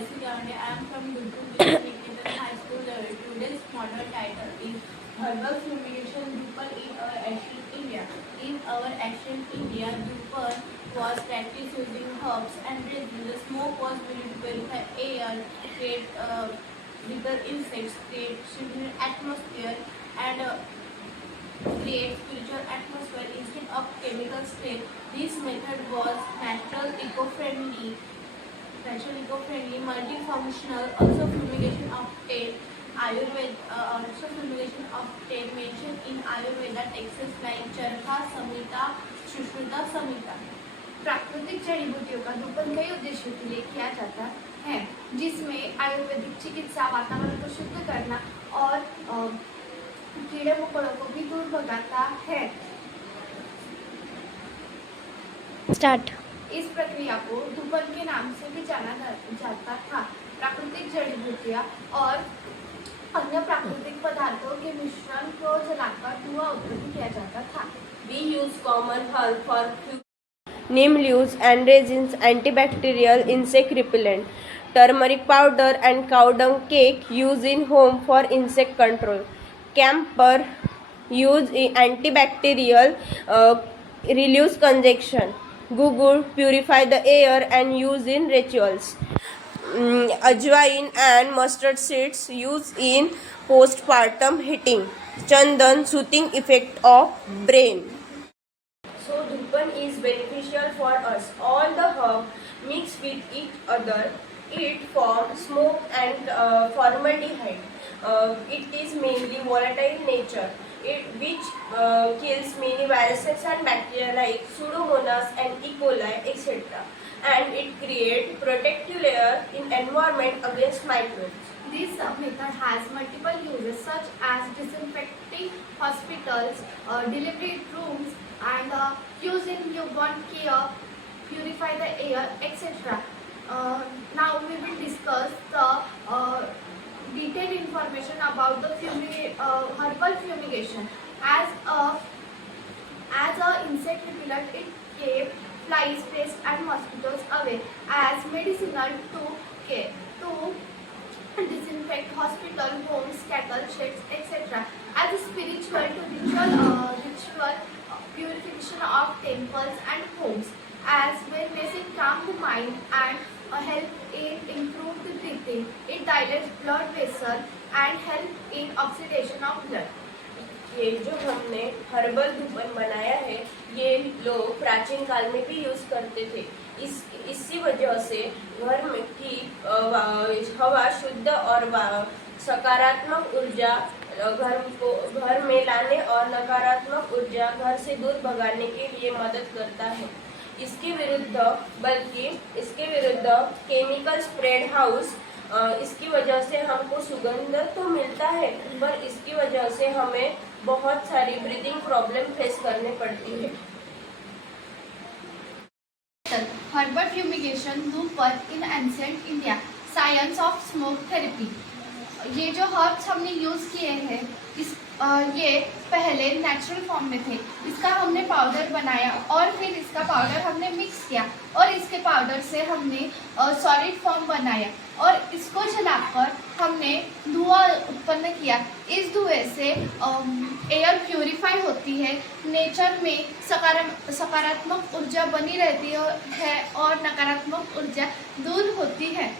Jayasri Gandhi. I am from Dupal Niketan High School. Today's model title is Herbal Fumigation Dupal in our ancient India. In our ancient India, Dupal was practiced using herbs and resin. The smoke was believed to purify air, create bigger insects, create similar atmosphere, and create spiritual atmosphere instead of chemical spray. This method was natural, eco-friendly, multifunctional. Also fumigation of tail. Also fumigation of tail mentioned in Ayurveda texts like Charaka Samhita, Sushruta Samhita. प्राकृतिक जड़ी बूटियों का धूपन कई उद्देश्यों के लिए किया जाता है, जिसमें आयुर्वेदिक चिकित्सा, वातावरण को शुद्ध करना और कीड़े मकोड़ों को भी दूर भगाता है। स्टार्ट। इस प्रक्रिया को धूपन के नाम से भी जाना जाता था। प्राकृतिक जड़ी बूटियां और अन्य प्राकृतिक पदार्थों के मिश्रण को जलाकर धुआं उत्पन्न किया जाता था। We use common herb for Neem leaves and resins, antibacterial, insect repellent. Turmeric powder and cow dung cake used in home for insect control. Camphor used in antibacterial, relieves congestion. Gugur purify the air and used in rituals. Ajwain and mustard seeds used in postpartum heating. Chandan soothing effect of brain. So Dhupan is beneficial for us. All the herbs mix with each other. It forms smoke and formaldehyde. It is mainly volatile nature, which kills many viruses and bacteria like Pseudomonas and E. coli, etc. And it creates protective layer in environment against microbes. This method has multiple uses such as disinfecting hospitals, delivery rooms, and use in newborn care, purify the air, etc. Now we will discuss the detailed information about the herbal fumigation. As a insect repellent, it keeps flies, pests, and mosquitoes away. As medicinal to disinfect hospital, homes, cattle sheds, etc. As a spiritual to ritual purification of temples and homes. As wellness in calm the mind and help in improved breathing. It dilates blood vessel and help in oxidation of blood. ये जो हमने herbal धूपन बनाया है, ये लोग प्राचीन काल में भी यूज करते थे। इसी वजह से घर में की हवा शुद्ध और सकारात्मक ऊर्जा घर में लाने और नकारात्मक ऊर्जा घर से दूर भगाने के लिए मदद करता है। इसके विरुद्ध केमिकल स्प्रेड हाउस, इसकी वजह से हमको सुगंध तो मिलता है, पर इसकी वजह से हमें बहुत सारी ब्रीदिंग प्रॉब्लम फेस करने पड़ती है। Herbal fumigation धूपन in ancient India, science of smoke therapy. ये जो हर्ब्स हमने यूज़ किए हैं ये पहले नेचुरल फॉर्म में थे। इसका हमने पाउडर बनाया और फिर इसका पाउडर हमने मिक्स किया और इसके पाउडर से हमने सॉलिड फॉर्म बनाया और इसको जलाकर हमने धुआं उत्पन्न किया। इस धुएं से एयर प्यूरिफाई होती है, नेचर में सकारात्मक ऊर्जा बनी रहती है और नकारात्मक ऊर्जा दूर होती है।